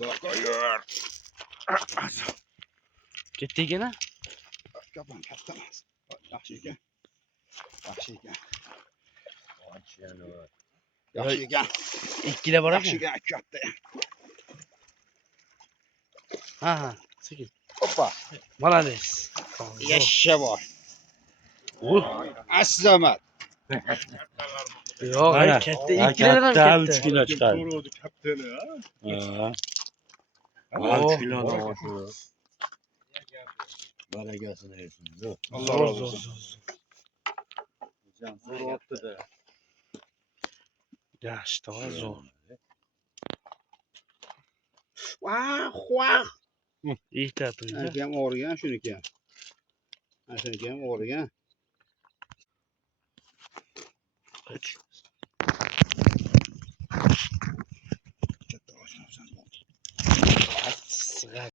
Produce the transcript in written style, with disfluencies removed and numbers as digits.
Bakıyor. Ketdi ekan-a? Kaplan katta emas. Yaxshi ekan. Yaxshi ekan. Yaxshi ekan. 2 kilo bor Yaxshi ekan. ekan, katta. Ha, sekin. Hoppa. Молодец. Yashsha bor. Azamat. Yo'q, Mana, katta 2 kilodan ham katta katta. 3 kilo chiqadi. So'rovdi kaptani, ha? Ha, 3 Oh, kilo oshi. Barakasini bersin. Allah Zo'r, razı zo'r, olsun. zo'r. So'rovdi-da. Yaxshi, tog'a, zo'r. Vah. Ikkita tuyda. Aniki ham og'rigan, shuniki ham. Shuniki ham og'rigan.